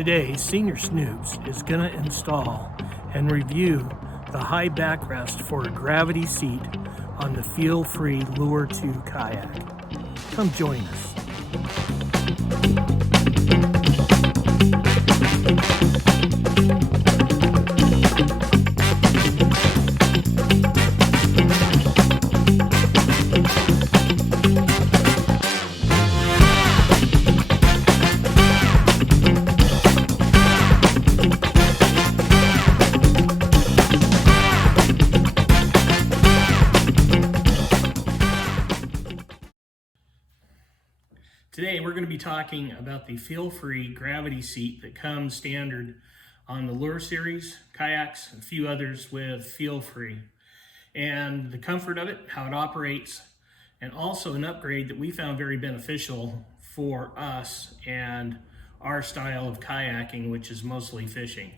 Today, Senior Snoops is going to install and review the high backrest for a gravity seat on the FeelFree Lure 2 kayak. Come join us. Today we're going to be talking about the FeelFree gravity seat that comes standard on the Lure series, kayaks, and a few others with FeelFree. And the comfort of it, how it operates, and also an upgrade that we found very beneficial for us and our style of kayaking, which is mostly fishing.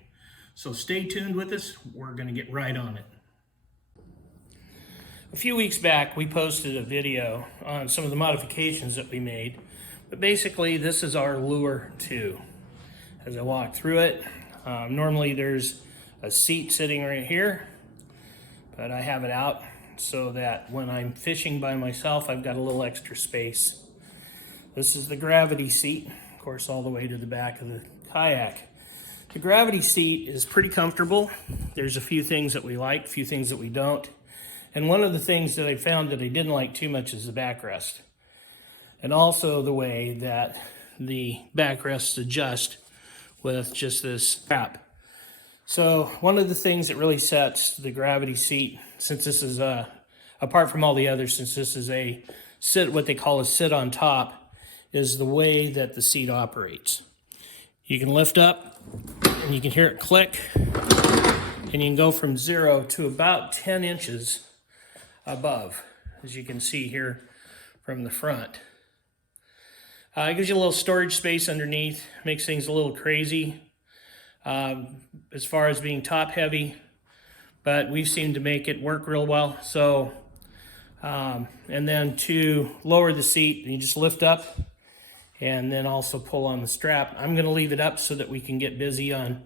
So stay tuned with us, we're going to get right on it. A few weeks back we posted a video on some of the modifications that we made. But basically, this is our Lure 2. As I walk through it, normally there's a seat sitting right here, but I have it out so that when I'm fishing by myself, I've got a little extra space. This is the gravity seat, of course, all the way to the back of the kayak. The gravity seat is pretty comfortable. There's a few things that we like, a few things that we don't. And one of the things that I found that I didn't like too much is the backrest. And also the way that the backrests adjust with just this strap. So one of the things that really sets the gravity seat, since this is apart from all the others, since this is a what they call a sit on top, is the way that the seat operates. You can lift up and you can hear it click, and you can go from 0 to about 10 inches above, as you can see here from the front. It gives you a little storage space underneath, makes things a little crazy as far as being top heavy, but we've seemed to make it work real well. So, and then to lower the seat, you just lift up and then also pull on the strap. I'm going to leave it up so that we can get busy on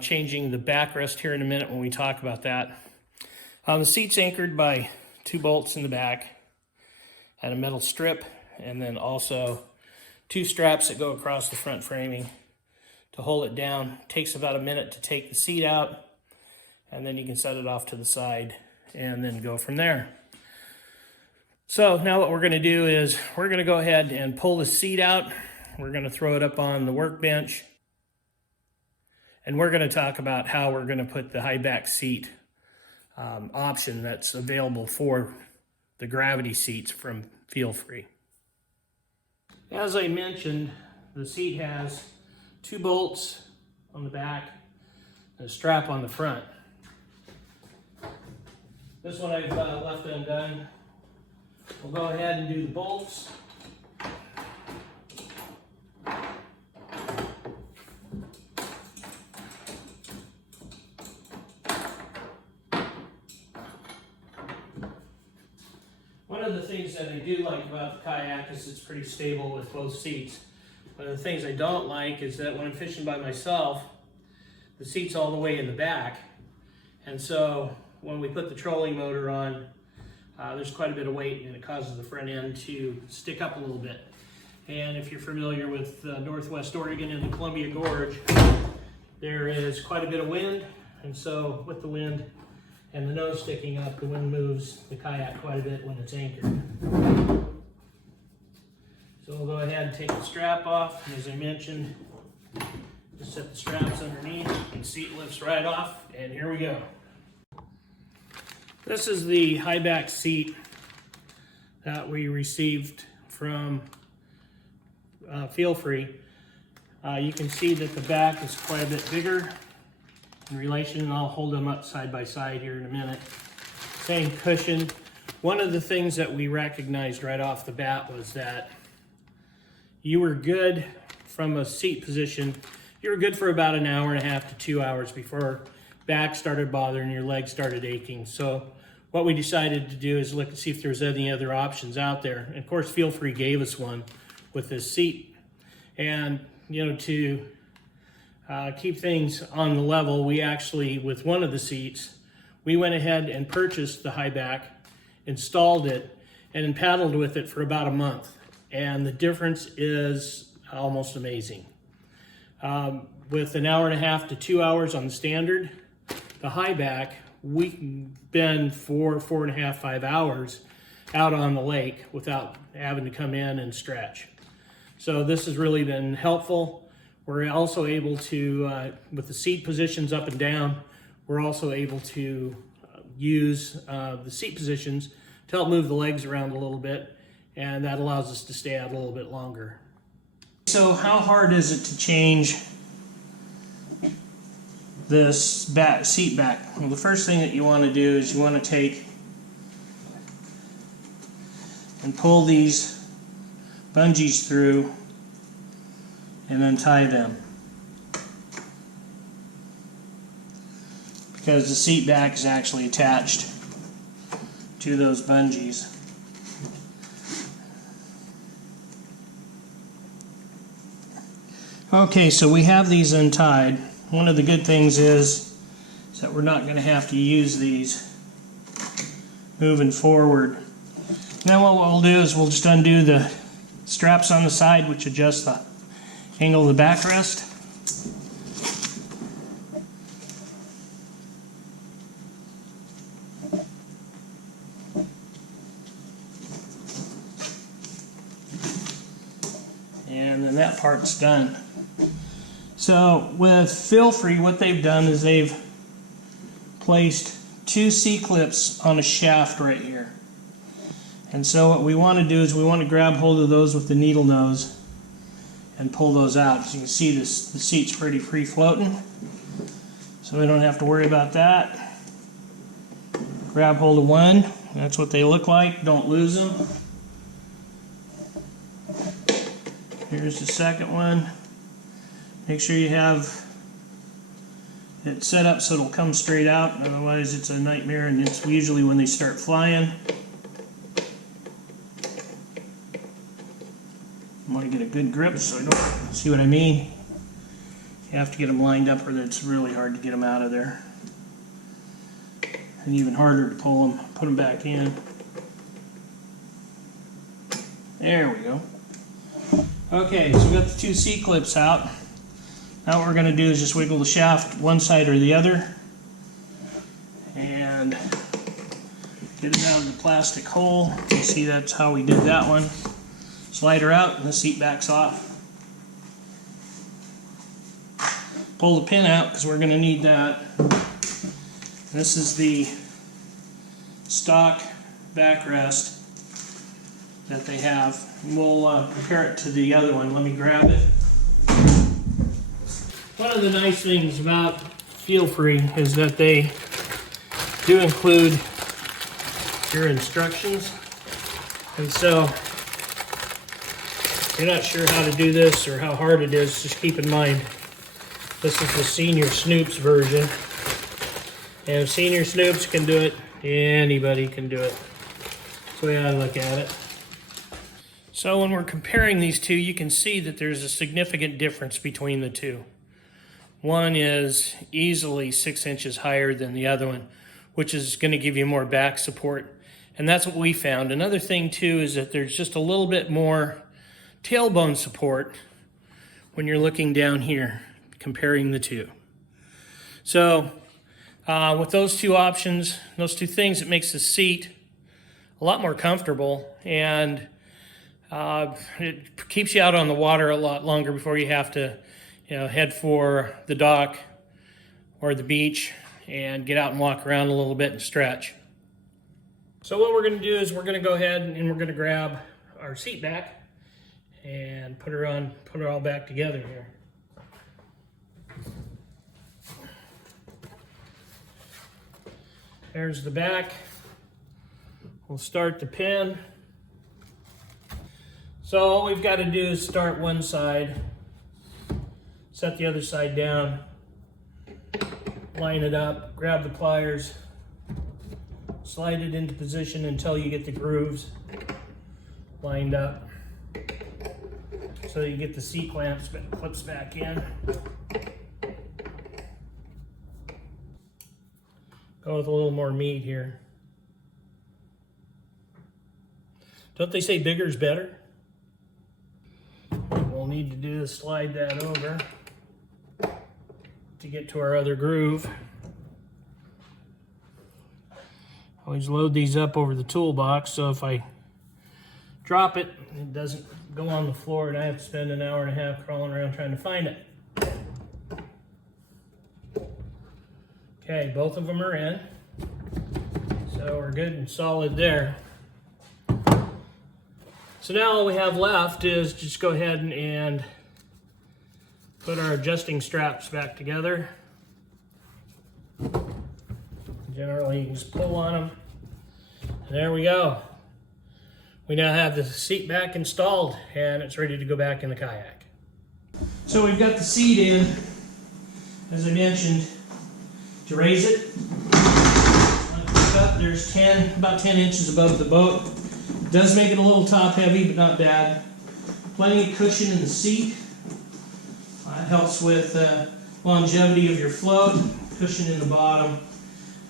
changing the backrest here in a minute when we talk about that. The seat's anchored by 2 bolts in the back and a metal strip, and then also 2 straps that go across the front framing to hold it down. It takes about a minute to take the seat out, and then you can set it off to the side and then go from there. So now what we're going to do is we're going to go ahead and pull the seat out. We're going to throw it up on the workbench, and we're going to talk about how we're going to put the high back seat option that's available for the gravity seats from FeelFree. As I mentioned, the seat has 2 bolts on the back and a strap on the front. This one I've left undone. We'll go ahead and do the bolts. One of the things that I do like about the kayak is it's pretty stable with both seats. One of the things I don't like is that when I'm fishing by myself, the seat's all the way in the back. And so when we put the trolling motor on, there's quite a bit of weight and it causes the front end to stick up a little bit. And if you're familiar with Northwest Oregon and the Columbia Gorge, there is quite a bit of wind. And so with the wind and the nose sticking up, the wind moves the kayak quite a bit when it's anchored. So we'll go ahead and take the strap off. And as I mentioned, just set the straps underneath and seat lifts right off, and here we go. This is the high back seat that we received from FeelFree. You can see that the back is quite a bit bigger in relation, and I'll hold them up side by side here in a minute. Same cushion. One of the things that we recognized right off the bat was that you were good from a seat position. You were good for about an hour and a half to 2 hours before back started bothering, your legs started aching. So what we decided to do is look and see if there's any other options out there. And of course, FeelFree gave us one with this seat. And, you know, to keep things on the level, we actually, with one of the seats, we went ahead and purchased the high back, installed it, and then paddled with it for about a month. And the difference is almost amazing. With an hour and a half to 2 hours on the standard, the high back, we can spend 4.5, 5 hours out on the lake without having to come in and stretch. So this has really been helpful. We're also able to, with the seat positions up and down, we're also able to use the seat positions to help move the legs around a little bit, and that allows us to stay out a little bit longer. So how hard is it to change this seat back? Well, the first thing that you want to do is you want to take and pull these bungees through and then tie them, because the seat back is actually attached to those bungees. Okay, so we have these untied. One of the good things is that we're not going to have to use these moving forward. Now what we'll do is we'll just undo the straps on the side, which adjust the angle of the backrest. And then that part's done. So with FeelFree, what they've done is they've placed 2 C-clips on a shaft right here. And so what we want to do is we want to grab hold of those with the needle nose and pull those out. As you can see, the seat's pretty free floating, so we don't have to worry about that. Grab hold of one. That's what they look like. Don't lose them. Here's the second one. Make sure you have it set up so it'll come straight out, otherwise it's a nightmare, and it's usually when they start flying. I want to get a good grip so I don't see what I mean. You have to get them lined up, or it's really hard to get them out of there. And even harder to pull them, put them back in. There we go. Okay, so we got the 2 C-clips out. Now what we're going to do is just wiggle the shaft one side or the other and get it out of the plastic hole. You see, that's how we did that one. Slide her out and the seat backs off. Pull the pin out because we're going to need that. This is the stock backrest that they have. We'll compare it to the other one. Let me grab it. One of the nice things about FeelFree is that they do include your instructions. And so if you're not sure how to do this or how hard it is, just keep in mind this is the senior SNOOPS version. And if senior SNOOPS can do it, anybody can do it. That's the way I look at it. So when we're comparing these two, you can see that there's a significant difference between the two. One is easily 6 inches higher than the other one, which is going to give you more back support. And that's what we found. Another thing too is that there's just a little bit more tailbone support when you're looking down here, comparing the two. So with those two options, those two things, it makes the seat a lot more comfortable, and it keeps you out on the water a lot longer before you have to head for the dock or the beach and get out and walk around a little bit and stretch. So what we're going to do is we're going to go ahead and we're going to grab our seat back and put her all back together here. There's the back. We'll start the pin. So all we've got to do is start one side, set the other side down, line it up, grab the pliers, slide it into position until you get the grooves lined up. So you get the C clips back in. Go with a little more meat here. Don't they say bigger is better? What we'll need to do is slide that over to get to our other groove. Always load these up over the toolbox, so if I drop it, it doesn't go on the floor and I have to spend an hour and a half crawling around trying to find it. Okay, both of them are in. So we're good and solid there. So now all we have left is just go ahead and put our adjusting straps back together. Generally, you can just pull on them. And there we go. We now have the seat back installed and it's ready to go back in the kayak. So we've got the seat in, as I mentioned, to raise it. There's about 10 inches above the boat. It does make it a little top heavy, but not bad. Plenty of cushion in the seat. It helps with longevity of your float. Cushion in the bottom.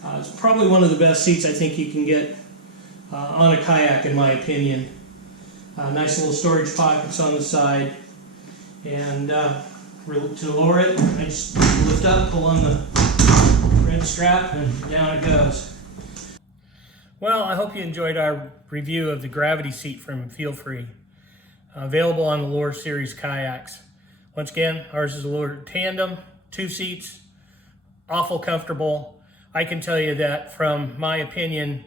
It's probably one of the best seats I think you can get on a kayak, in my opinion. Nice little storage pockets on the side. And to lower it, I just lift up, pull on the red strap, and down it goes. Well, I hope you enjoyed our review of the gravity seat from FeelFree, available on the Lure Series kayaks. Once again, ours is a Lure Tandem, 2 seats, awful comfortable. I can tell you that from my opinion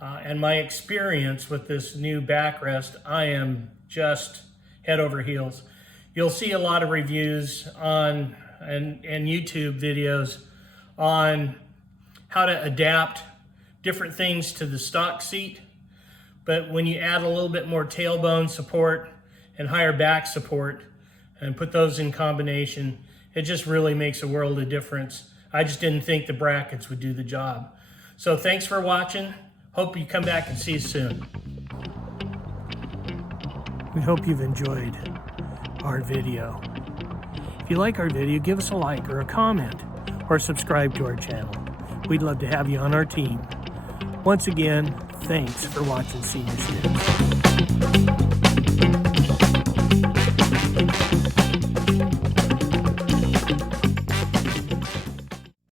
and my experience with this new backrest, I am just head over heels. You'll see a lot of reviews on and YouTube videos on how to adapt different things to the stock seat, but when you add a little bit more tailbone support and higher back support and put those in combination, it just really makes a world of difference. I just didn't think the brackets would do the job. So thanks for watching. Hope you come back and see us soon. We hope you've enjoyed our video. If you like our video, give us a like or a comment or subscribe to our channel. We'd love to have you on our team. Once again, thanks for watching Senior Snoops.